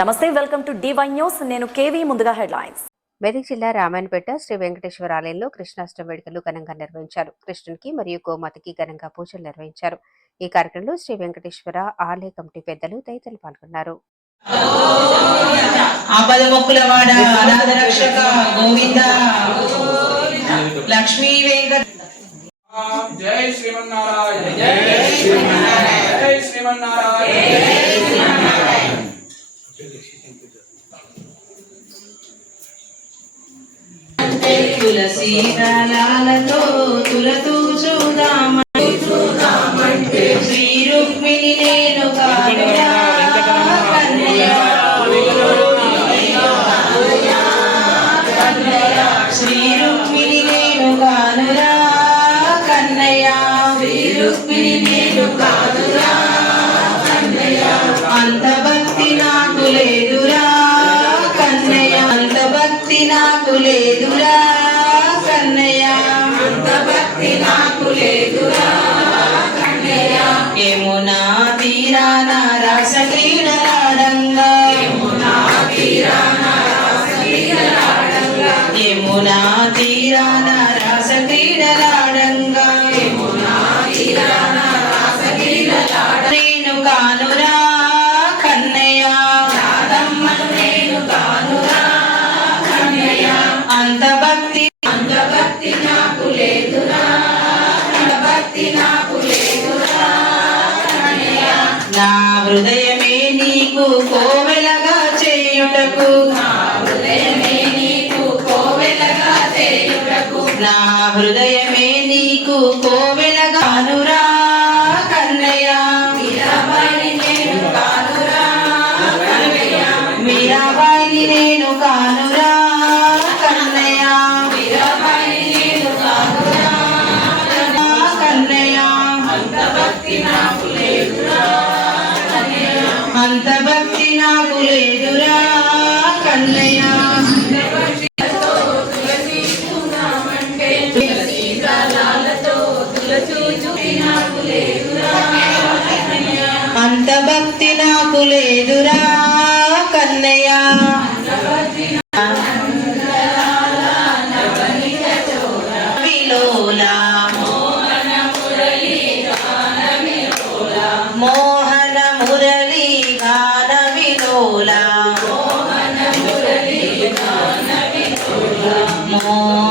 నమస్తే welcome to DY news నేను KV ముందుగా హెడ్లైన్స్. మెదక్ జిల్లా రామాయణపేట శ్రీ వెంకటేశ్వర ఆలయంలో కృష్ణాష్టమి వేడుకలు ఘనంగా నిర్వహించారు. కృష్ణునికి మరియు గోమాతకి ఘనంగా పూజలు నిర్వహించారు. ఈ కార్యక్రమంలో శ్రీ వెంకటేశ్వర ఆలయ కమిటీ పెద్దలు తదితరులు పాల్గొన్నారు. లక్ష్మీ వెంకట. జై శ్రీమన్నారాయణ జై శ్రీమన్నారాయణ జై శ్రీమన్నారాయణ. తులసి దళాలతో తులతూ చూదామంటే శ్రీ రుక్మిణి నేను కాదురా శ్రీ రుక్మిణి నేను కానురా కన్నయ్య. శ్రీ రుక్మిణి నేను కాదురా. యమునా తీరాన రస క్రీడలాడంగా యమునా తీరాన రాస క్రీడలా భక్తి నాకు లేదురా కన్నయ్య నా హృదయమే నీకు కోవెలగా చేయుటకు. నా హృదయమే నీకు కోవెలగా చేయుటకు. నా హృదయమే నీకు కోవెలగా అంత భక్తి నాకు లేదురా కన్నయ్య. అంత భక్తి నాకు లేదురా కన్నయ్య. విలోలా మోహన